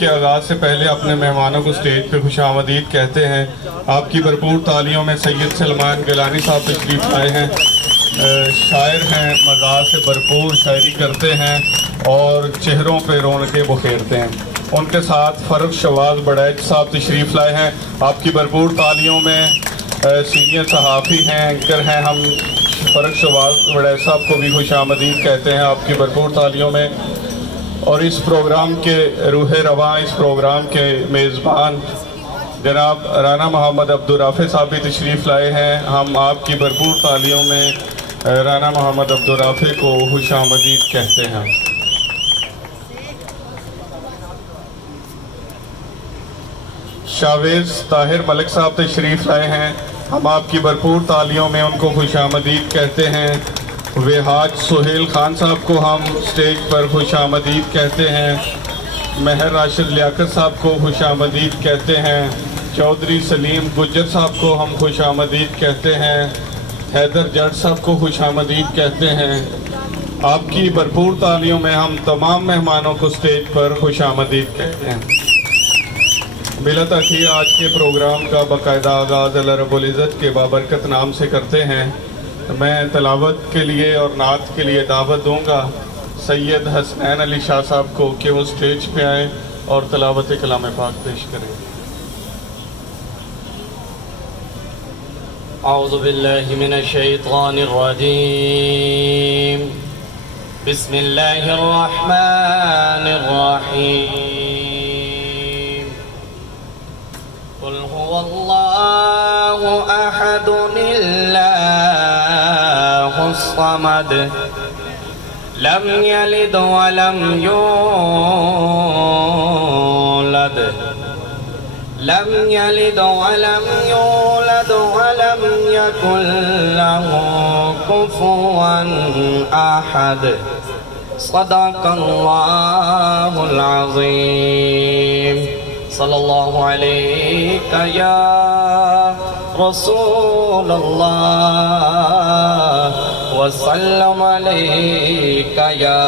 کے آغاز سے پہلے اپنے مہمانوں کو سٹیج پہ خوش آمدید کہتے ہیں۔ آپ کی بھرپور تالیوں میں سید سلمان گیلانی صاحب تشریف لائے ہیں۔ شاعر ہیں، مزاح سے بھرپور شاعری کرتے ہیں اور چہروں پہ رونقیں بکھیرتے ہیں۔ ان کے ساتھ فرق شواز بڑیچ صاحب تشریف لائے ہیں۔ آپ کی بھرپور تالیوں میں سینئر صحافی ہیں، اینکر ہیں، ہم فرق شواز بڑیچ صاحب کو بھی خوش آمدید کہتے ہیں آپ کی بھرپور تالیوں میں۔ اور اس پروگرام کے روح رواں، اس پروگرام کے میزبان جناب رانا محمد عبدالرافع صاحب بھی تشریف لائے ہیں۔ ہم آپ کی بھرپور تالیوں میں رانا محمد عبدالرافع کو خوش آمدید کہتے ہیں۔ شاویز طاہر ملک صاحب تشریف لائے ہیں۔ ہم آپ کی بھرپور تالیوں میں ان کو خوش آمدید کہتے ہیں۔ وہاج سہیل خان صاحب کو ہم سٹیج پر خوش آمدید کہتے ہیں۔ مہر راشد لیاقت صاحب کو خوش آمدید کہتے ہیں۔ چودھری سلیم گجر صاحب کو ہم خوش آمدید کہتے ہیں۔ حیدر جٹ صاحب کو خوش آمدید کہتے ہیں۔ آپ کی بھرپور تالیوں میں ہم تمام مہمانوں کو سٹیج پر خوش آمدید کہتے ہیں۔ بلا تاخیر آج کے پروگرام کا باقاعدہ آغاز اللہ رب العزت کے بابرکت نام سے کرتے ہیں۔ میں تلاوت کے لیے اور نعت کے لیے دعوت دوں گا سید حسنین علی شاہ صاحب کو کہ وہ سٹیج پہ آئیں اور تلاوت کلام پاک پیش کریں۔ اعوذ باللہ من الشیطان الرجیم، بسم اللہ الرحمن الرحیم۔ قل هو اللہ احد اللہ الصمد لم یلد ولم یولد ولم یکن له کفوا احد۔ صدق اللہ العظیم۔ صلی اللہ علیہ یا رسول اللہ وسلم علیک یا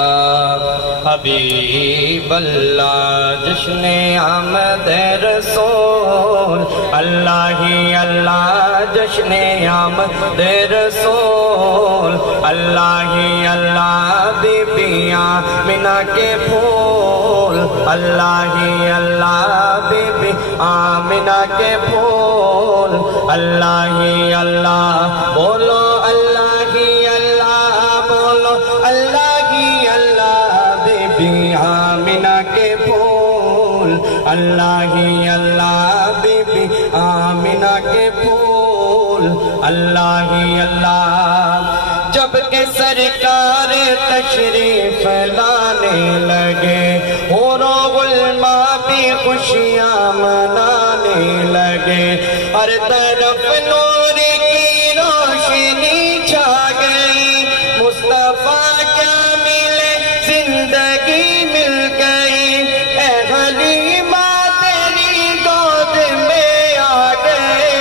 حبیب اللہ۔ جشن آمد رسول اللہ ہی اللہ، جشن آمد رسول اللہ ہی اللہ، بی بی آمنہ کے پھول اللہ ہی اللہ، بی بی آمنہ کے پھول اللہ ہی اللہ۔ بولو اللہ ہی اللہ، بولو اللہ ہی اللہ، بی بی آمنہ کے پھول اللہ ہی اللہ، بی بی آمنہ کے پھول اللہ ہی اللہ۔ جب کہ سرکار تشریف لانے لگے، حور و غلماں بھی خوشیاں منانے لگے، ہر طرف نور کی روشنی چھا گئی، مصطفیٰ کیا ملے زندگی مل گئی، اے حلیمہ تیری گود میں آ گئے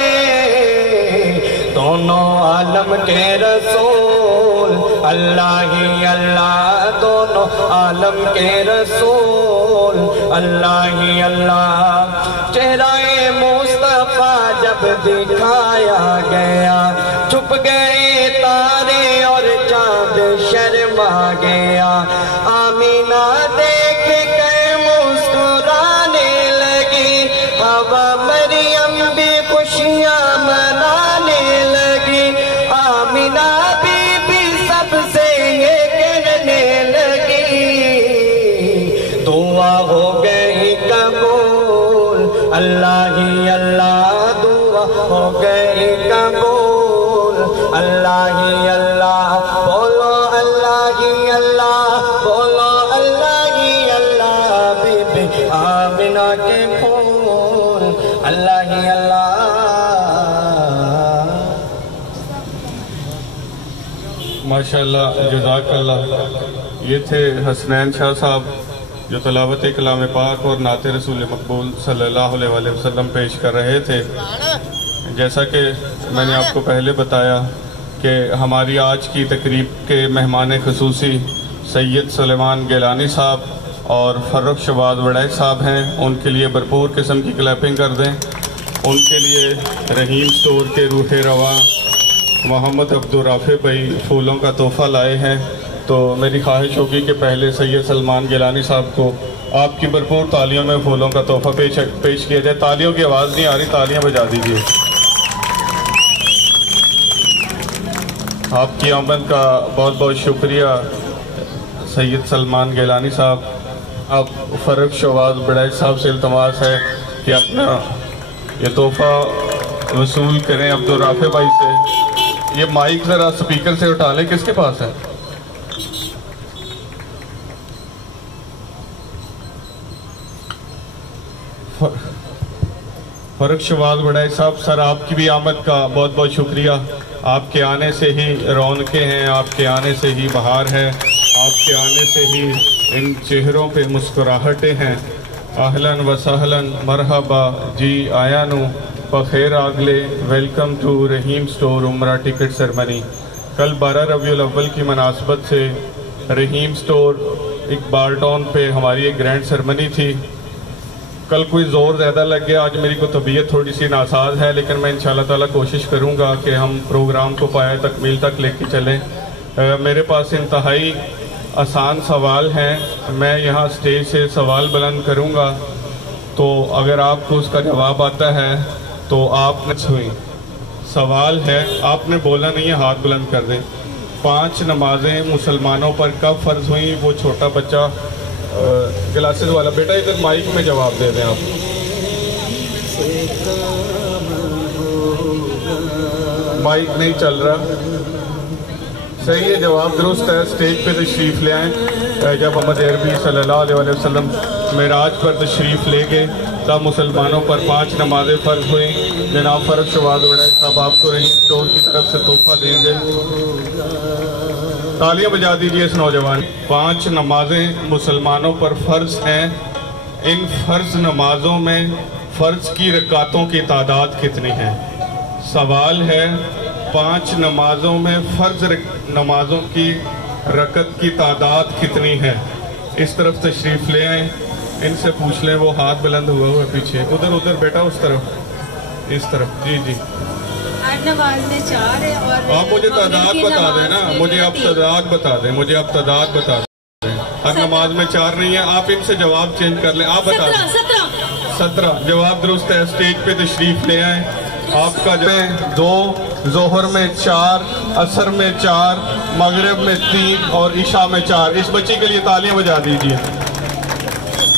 دونوں عالم کے رسول اللہ ہی اللہ، دونوں عالم کے رسول اللہ ہی اللہ۔ چہرہ مصطفیٰ جب دکھایا گیا، چھپ گئے تارے اور چاند شرما گیا، آمینہ دیکھ کر مسکرانے لگی، حوا مریم بھی خوشیاں منانے لگی، آمینہ بی بی سب سے یہ کہنے لگی، دعا ہو گئی قبول اللہ ہی اللہ، دعا ہو گئی قبول اللہ ہی اللہ۔ بولو اللہ ہی اللہ، بولو اللہ ہی اللہ، بی بی آمنہ کے پھول اللہ ہی اللہ۔ ماشاءاللہ، جزاک اللہ۔ یہ تھے حسنین شاہ صاحب جو تلاوت کلام پاک اور نعت رسول مقبول صلی اللہ علیہ وسلم پیش کر رہے تھے۔ جیسا کہ میں نے آپ کو پہلے بتایا کہ ہماری آج کی تقریب کے مہمان خصوصی سید سلمان گیلانی صاحب اور فرخ شہباز وڑائی صاحب ہیں، ان کے لیے بھرپور قسم کی کلیپنگ کر دیں۔ ان کے لیے رحیم سٹور کے روح رواں محمد عبدالرافع بھائی پھولوں کا تحفہ لائے ہیں، تو میری خواہش ہوگی کہ پہلے سید سلمان گیلانی صاحب کو آپ کی بھرپور تالیوں میں پھولوں کا تحفہ پیش کیا جائے۔ تالیوں کی آواز نہیں آ رہی، تالیاں بجا دیجیے۔ آپ کی آمد کا بہت بہت شکریہ سید سلمان گیلانی صاحب۔ اب فرخ شہباز وڑائی صاحب سے التماس ہے کہ اپنا یہ تحفہ وصول کریں عبدالرافع بھائی سے۔ یہ مائک ذرا سپیکر سے اٹھا لیں، کس کے پاس ہے؟ فرخ شہباز وڑائی صاحب، سر آپ کی بھی آمد کا بہت بہت شکریہ۔ آپ کے آنے سے ہی رونقیں ہیں، آپ کے آنے سے ہی بہار ہے، آپ کے آنے سے ہی ان چہروں پہ مسکراہٹیں ہیں۔ اہلاً و سہلاً، مرحبا جی آیا نو بخیر آگلے، ویلکم ٹو رحیم سٹور عمرہ ٹکٹ سرمنی۔ کل 12 ربیع الاول کی مناسبت سے رحیم سٹور اقبال ٹاؤن پہ ہماری ایک گرینڈ سرمنی تھی۔ کل کوئی زور زیادہ لگ گیا، آج میری کو طبیعت تھوڑی سی ناساز ہے، لیکن میں انشاءاللہ تعالیٰ کوشش کروں گا کہ ہم پروگرام کو پایہ تکمیل تک لے کے چلیں۔ میرے پاس انتہائی آسان سوال ہیں، میں یہاں سٹیج سے سوال بلند کروں گا، تو اگر آپ کو اس کا جواب آتا ہے تو آپ نے ہوئی۔ سوال ہے، آپ نے بولا نہیں ہے، ہاتھ بلند کر دیں۔ 5 نمازیں مسلمانوں پر کب فرض ہوئیں؟ وہ چھوٹا بچہ گلاسز والا بیٹا ادھر مائک میں جواب دے دیں آپ۔ مائک نہیں چل رہا، صحیح ہے، جواب درست ہے۔ سٹیج پہ تشریف لے آئیں۔ جب محمد عربی صلی اللہ علیہ وسلم معراج پر تشریف لے گئے تب مسلمانوں پر 5 نمازیں فرض ہوئیں۔ جناب فرخ شہباز وڑائی صاحب آپ کو رحیم سٹور کی طرف سے تحفہ دیں گے، تالیاں بجا دیجئے اس نوجوان۔ 5 نمازیں مسلمانوں پر فرض ہیں، ان فرض نمازوں میں فرض کی رکعتوں کی تعداد کتنی ہے؟ سوال ہے، 5 نمازوں میں فرض نمازوں کی رکعت کی تعداد کتنی ہے؟ اس طرف تشریف لے آئیں، ان سے پوچھ لیں، وہ ہاتھ بلند ہوا ہوا پیچھے، ادھر بیٹا اس طرف، اس طرف، جی جی۔ ہر نماز میں 4 ہے اور آپ مجھے تعداد بتا دیں نا، مجھے آپ تعداد بتا دیں، ہر نماز میں 4 نہیں ہے، آپ ان سے جواب چینج کر لیں، آپ بتا دیں۔ 17 جواب درست ہے، سٹیج پہ تشریف لے آئیں۔ آپ کا 2، ظہر میں 4، عصر میں 4، مغرب میں 3 اور عشاء میں 4۔ اس بچی کے لیے تالیاں بجا دیجئے۔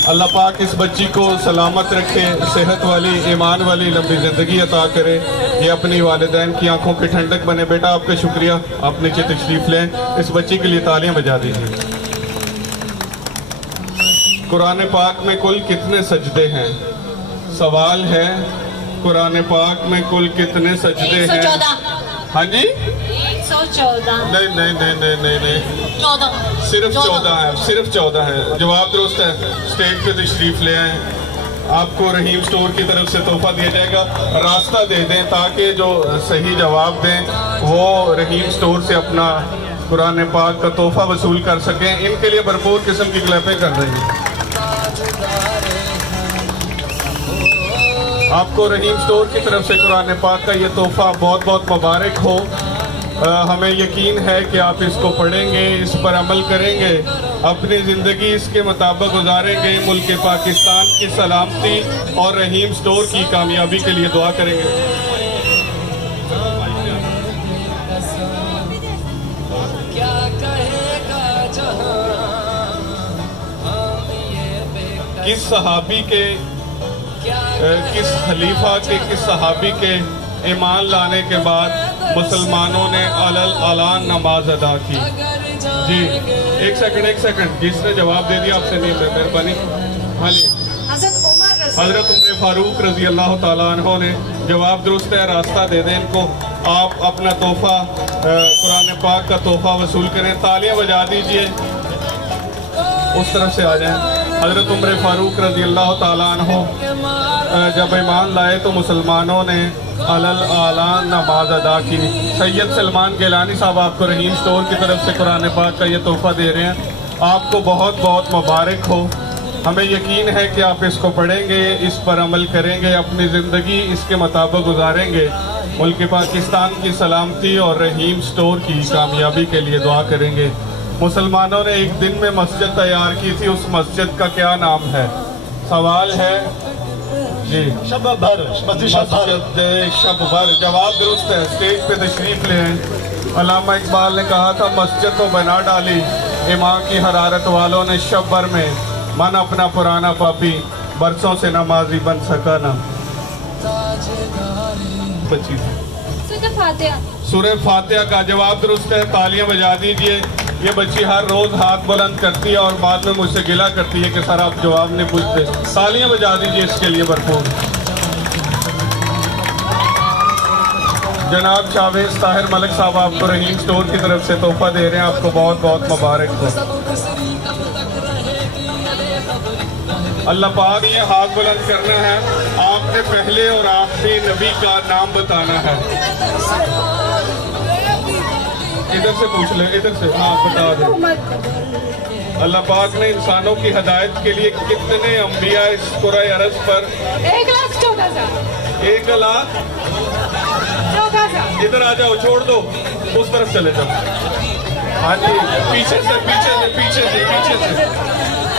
اللہ پاک اس بچی کو سلامت رکھے، صحت والی، ایمان والی لمبی زندگی عطا کرے، یہ اپنی والدین کی آنکھوں کی ٹھنڈک بنے۔ بیٹا آپ کا شکریہ، آپ نیچے تشریف لیں، اس بچی کے لیے تالیاں بجا دیجئے۔ قرآن پاک میں کل کتنے سجدے ہیں؟ سوال ہے، قرآن پاک میں کل کتنے سجدے ہیں؟ 114۔ ہاں جی؟ 114۔ نہیں، 14۔ صرف 14 ہے، صرف 14 ہے، جواب درست ہے۔ سٹیج پہ تشریف لے آئیں، آپ کو رحیم سٹور کی طرف سے تحفہ دیا جائے گا۔ راستہ دے دیں تاکہ جو صحیح جواب دیں وہ رحیم سٹور سے اپنا قرآن پاک کا تحفہ وصول کر سکیں۔ ان کے لیے بھرپور قسم کی کلیپیں کر دیں گے۔ آپ کو رحیم سٹور کی طرف سے قرآن پاک کا یہ تحفہ بہت بہت مبارک ہو۔ ہمیں یقین ہے کہ آپ اس کو پڑھیں گے، اس پر عمل کریں گے، اپنی زندگی اس کے مطابق گزاریں گے، ملک پاکستان کی سلامتی اور رحیم سٹور کی کامیابی کے لیے دعا کریں گے۔ کس صحابی کے، کس خلیفہ کے، کس صحابی کے ایمان لانے کے بعد مسلمانوں نے علن نماز ادا کی؟ جی ایک سیکنڈ، جس نے جواب دے دیا آپ سے نہیں، مہربانی۔ ہاں جی، حضرت عمر فاروق رضی اللہ تعالیٰ عنہ نے جواب درست ہے، راستہ دے دیں ان کو۔ آپ اپنا تحفہ، قرآن پاک کا تحفہ وصول کریں، تالیاں بجا دیجئے، اس طرف سے آ جائیں۔ حضرت عمر فاروق رضی اللہ تعالیٰ عنہ جب ایمان لائے تو مسلمانوں نے علن نماز ادا کی۔ سید سلمان گیلانی صاحب آپ کو رحیم سٹور کی طرف سے قرآن پاک کا یہ تحفہ دے رہے ہیں، آپ کو بہت بہت مبارک ہو۔ ہمیں یقین ہے کہ آپ اس کو پڑھیں گے، اس پر عمل کریں گے، اپنی زندگی اس کے مطابق گزاریں گے، ملک پاکستان کی سلامتی اور رحیم سٹور کی کامیابی کے لیے دعا کریں گے۔ مسلمانوں نے ایک دن میں مسجد تیار کی تھی، اس مسجد کا کیا نام ہے؟ سوال ہے جی شب بھر، مسجد شب بھر۔ جواب درست ہے، اسٹیج پہ تشریف لے آئیں۔ علامہ اقبال نے کہا تھا مسجد تو بنا ڈالی، ایمان کی حرارت والوں نے شب بھر میں، من اپنا پرانا پاپی، برسوں سے نمازی بن سکا نا۔ بچی سورہ فاتحہ کا جواب درست ہے، تالیاں بجا دیجئے۔ یہ بچی ہر روز ہاتھ بلند کرتی ہے اور بعد میں مجھ سے گلہ کرتی ہے کہ سر آپ جواب نہیں پوچھتے۔ تالیاں بجا دیجئے اس کے لیے بھرپور۔ جناب جاوید طاہر ملک صاحب آپ کو رحیم سٹور کی طرف سے تحفہ دے رہے ہیں، آپ کو بہت بہت مبارک ہو۔ اللہ پاک یہ ہاتھ بلند کرنا ہے، آپ نے پہلے اور آخری نبی کا نام بتانا ہے۔ ادھر سے پوچھ لیں، ادھر سے، ہاں بتا دیں۔ اللہ پاک نے انسانوں کی ہدایت کے لیے کتنے انبیاء اس کرۂ ارض پر؟ 1,14,000۔ 1,14,000۔ ادھر آ جاؤ، چھوڑ دو، اس طرف چلے جاؤ۔ ہاں جی، پیچھے سے پیچھے سے پیچھے سے پیچھے سے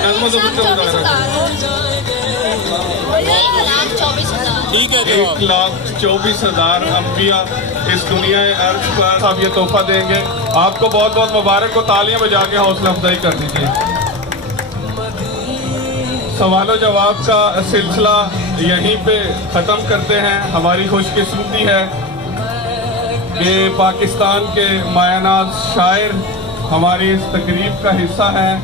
نظموں سے بچہ بتا رہا ہے۔ 1,24,000 انبیاء اس دنیا عرض پر آپ یہ تحفہ دیں گے، آپ کو بہت بہت مبارک کو تالیاں بجا کے حوصلہ افزائی کر دیجیے۔ سوال و جواب کا سلسلہ یہیں پہ ختم کرتے ہیں۔ ہماری خوش قسمتی ہے کہ پاکستان کے مایہ ناز شاعر ہماری اس تقریب کا حصہ ہیں،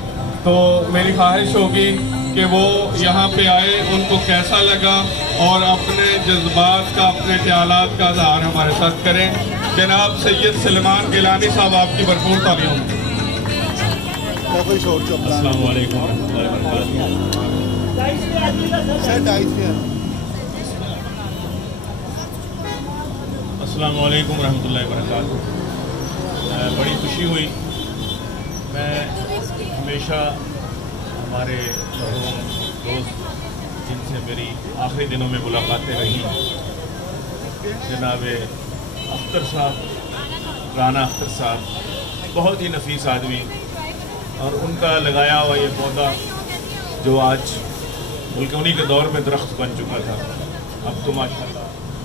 تو میری خواہش ہوگی کہ وہ یہاں پہ آئے، ان کو کیسا لگا اور اپنے جذبات کا، اپنے خیالات کا اظہار ہمارے ساتھ کریں۔ جناب سید سلمان گیلانی صاحب آپ کی بھرپور تالیوں۔ السلام علیکم ورحمۃ اللہ وبرکاتہ۔ السلام علیکم ورحمۃ اللہ وبرکاتہ۔ بڑی خوشی ہوئی، میں ہمیشہ ہمارے مرحوم دوست جن سے میری آخری دنوں میں ملاقاتیں رہی، جناب اختر صاحب، رانا اختر صاحب، بہت ہی نفیس آدمی، اور ان کا لگایا ہوا یہ پودا جو آج بلکہ انہی کے دور میں درخت بن چکا تھا، اب تو ماشاءاللہ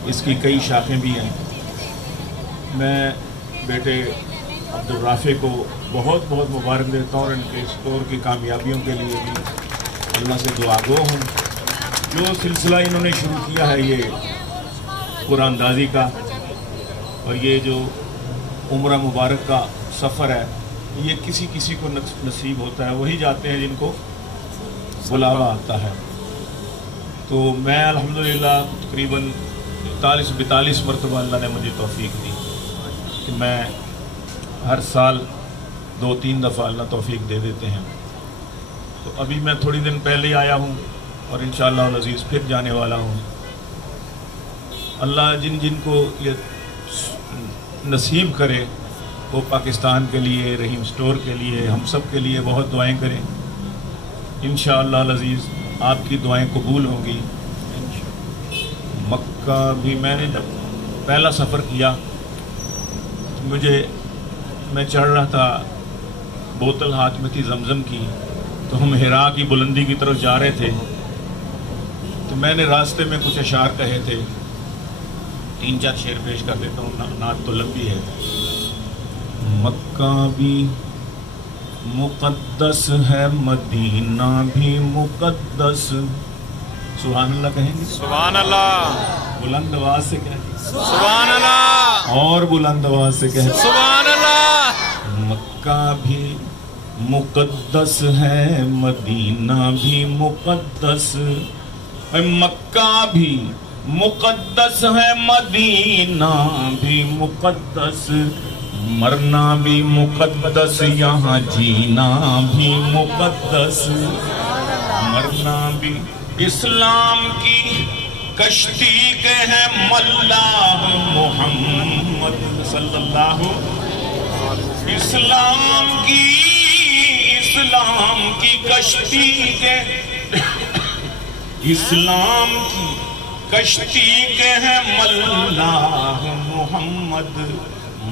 اس کی کئی شاخیں بھی ہیں۔ میں بیٹے عبدالرافع کو بہت بہت مبارک دیتا ہوں، اور ان کے اسٹور کی کامیابیوں کے لیے بھی اللہ سے دعا گو ہوں۔ جو سلسلہ انہوں نے شروع کیا ہے یہ قرآن اندازی کا، اور یہ جو عمرہ مبارک کا سفر ہے، یہ کسی کسی کو نصیب ہوتا ہے، وہی جاتے ہیں جن کو بلاوا آتا ہے۔ تو میں الحمدللہ تقریباً 42 مرتبہ اللہ نے مجھے توفیق دی کہ میں ہر سال 2-3 دفعہ اللہ توفیق دے دیتے ہیں۔ تو ابھی میں تھوڑی دن پہلے آیا ہوں اور انشاءاللہ العزیز پھر جانے والا ہوں۔ اللہ جن جن کو یہ نصیب کرے وہ پاکستان کے لیے، رحیم سٹور کے لیے، ہم سب کے لیے بہت دعائیں کریں۔ انشاءاللہ العزیز آپ کی دعائیں قبول ہوں گی۔ مکہ بھی میں نے جب پہلا سفر کیا، میں چڑھ رہا تھا، بوتل ہاتھ میں تھی زمزم کی، تو ہم حرا کی بلندی کی طرف جا رہے تھے، تو میں نے راستے میں کچھ اشعار کہے تھے، 3-4 شعر پیش کر دیتا ہوں، نعت تو لمبی ہے۔ مکہ بھی مقدس ہے، مدینہ بھی مقدس، سبحان اللہ کہیں گے؟ سبحان اللہ۔ بلند آواز سے کہیں گے؟ سبحان اللہ۔ اور بلند آواز سے کہیں گے؟ سبحان اللہ۔ مکہ بھی مقدس ہے، مدینہ بھی مقدس، مکہ بھی مقدس ہے، مدینہ بھی مقدس، مرنا بھی مقدس، یہاں جینا بھی مقدس، مرنا بھی اسلام کی کشتی کے ہیں ملاح محمد صلی اللہ، اسلام کی کشتی کے اسلام کی کشتی کے ہیں ملاح محمد،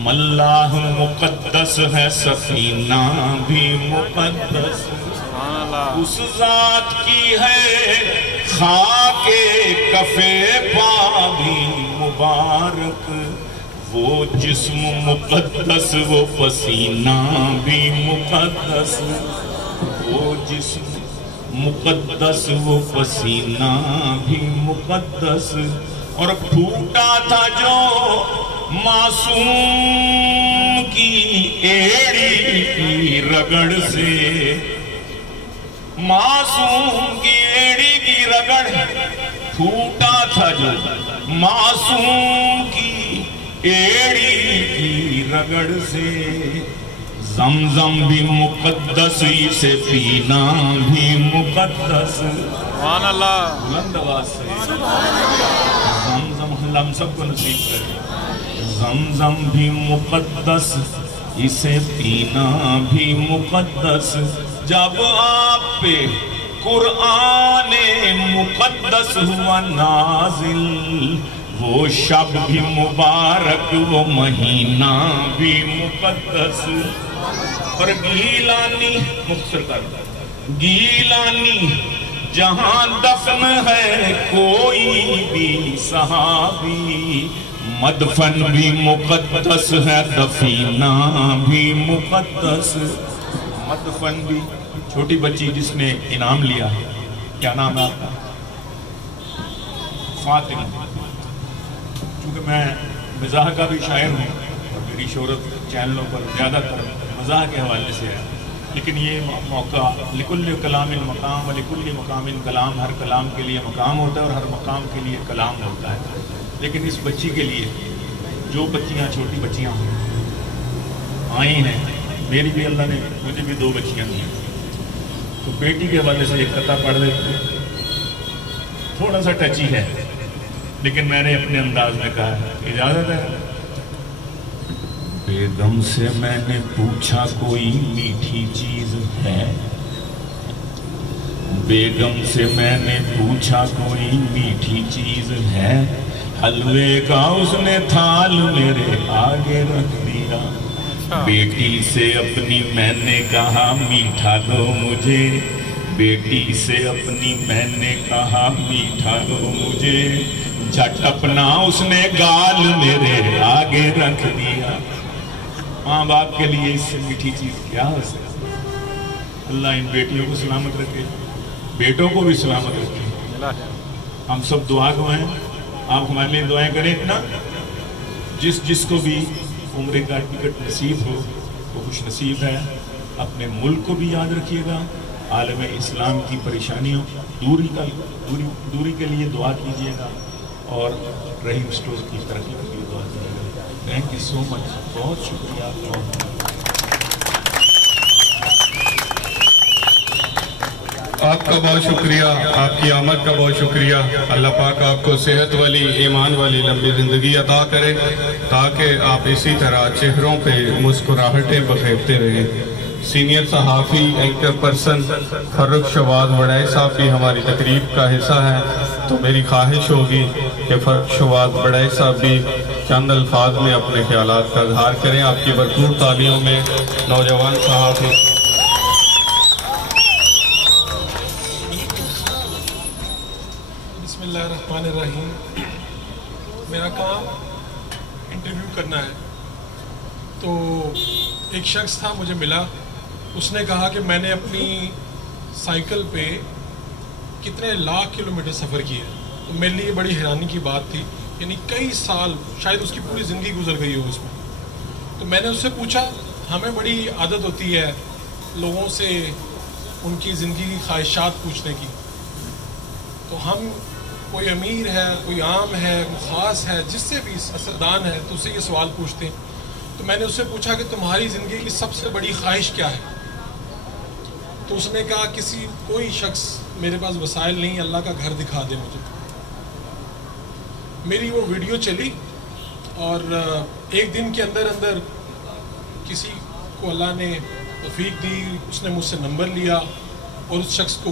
ملاح مقدس ہے سفینہ بھی مقدس، اس ذات کی ہے خاک کفے پا بھی مبارک، وہ جسم مقدس وہ پسینہ بھی مقدس، وہ جسم مقدس وہ پسینہ بھی مقدس، اور پھوٹا تھا جو معصوم کی ایڑی کی رگڑ سے، معصوم کی ایڑی کی رگڑ، پھوٹا تھا جو معصوم کی ایڑی کی رگڑ سے، زمزم بھی مقدس اسے پینا بھی مقدس، سبحان اللہ، بلند آواز سے زمزم ہم سب کو نصیب کرے، زمزم بھی مقدس اسے پینا بھی مقدس، جب آپ پہ قرآن مقدس ہوا نازل، وہ شب بھی مبارک وہ مہینہ بھی مقدس، اور گیلانی مختصر کر گیلانی جہاں دفن ہے کوئی بھی صحابی، مدفن بھی مقدس ہے دفینہ بھی مقدس، مدفن بھی۔ چھوٹی بچی جس نے انعام لیا، کیا نام ہے آپ کا؟ فاطمہ۔ چونکہ میں مزاح کا بھی شاعر ہوں اور میری شہرت چینلوں پر زیادہ تر مزاح کے حوالے سے ہے، لیکن یہ موقع لکل کلام مقام ولکل مقام کلام، ہر کلام کے لیے مقام ہوتا ہے اور ہر مقام کے لیے کلام ہوتا ہے، لیکن اس بچی کے لیے جو بچیاں چھوٹی بچیاں آئی ہیں، میری بھی اللہ نے مجھے بھی 2 بچیاں دی ہیں، تو بیٹی کے حوالے سے ایک قطعہ پڑھ دیتے ہیں، تھوڑا سا ٹچی ہے لیکن میں نے اپنے انداز میں کہا ہے، اجازت ہے؟ بیگم سے میں نے پوچھا کوئی میٹھی چیز ہے، بیگم سے میں نے پوچھا کوئی میٹھی چیز ہے، حلوے کا اس نے تھال میرے آگے رکھ دیا، بیٹی سے اپنی میں نے کہا میٹھا دو مجھے، بیٹی سے اپنی میں نے کہا میٹھا دو مجھے، جھٹ اپنا اس نے گال میرے آگے رکھ دیا۔ ماں باپ کے لیے اس سے میٹھی چیز کیا ہو سکتی؟ اللہ ان بیٹیوں کو سلامت رکھے، بیٹوں کو بھی سلامت رکھے۔ ہم سب دعا گو ہیں، آپ ہمارے لیے دعائیں کریں نا، جس کو بھی عمرے کا ٹکٹ نصیب ہو وہ خوش نصیب ہے۔ اپنے ملک کو بھی یاد رکھیے گا، عالم اسلام کی پریشانیوں دوری کے لیے دعا کیجیے گا، اور رحیم اسٹور کی ترقی کے لیے دعا کیجیے گا۔ تھینک یو سو مچ، بہت شکریہ آپ کا۔ آپ کا بہت شکریہ، آپ کی آمد کا بہت شکریہ۔ اللہ پاک آپ کو صحت والی، ایمان والی لمبی زندگی عطا کرے، تاکہ آپ اسی طرح چہروں پہ مسکراہٹیں بخیرتے رہیں۔ سینئر صحافی اینکر پرسن فرخ شواز وڑائی صاحب بھی ہماری تقریب کا حصہ ہیں، تو میری خواہش ہوگی کہ فرخ شواز وڑائی صاحب بھی چند الفاظ میں اپنے خیالات کا اظہار کریں۔ آپ کی بھرپور تالیوں میں نوجوان صحافی۔ بسم اللہ الرحمن الرحیم۔ میرا کام انٹرویو کرنا ہے، تو ایک شخص تھا مجھے ملا، اس نے کہا کہ میں نے اپنی سائیکل پہ کتنے لاکھ کلومیٹر سفر کیا، تو میرے لیے بڑی حیرانی کی بات تھی، یعنی کئی سال، شاید اس کی پوری زندگی گزر گئی ہو اس میں۔ تو میں نے اس سے پوچھا، ہمیں بڑی عادت ہوتی ہے لوگوں سے ان کی زندگی کی خواہشات پوچھنے کی، تو ہم کوئی امیر ہے، کوئی عام ہے، کوئی خاص ہے، جس سے بھی اثردان ہے، تو اسے یہ سوال پوچھتے ہیں۔ تو میں نے اس سے پوچھا کہ تمہاری زندگی کی سب سے بڑی خواہش کیا ہے؟ تو اس نے کہا کوئی شخص میرے پاس وسائل نہیں، اللہ کا گھر دکھا دے مجھے۔ میری وہ ویڈیو چلی اور ایک دن کے اندر کسی کو اللہ نے توفیق دی، اس نے مجھ سے نمبر لیا اور اس شخص کو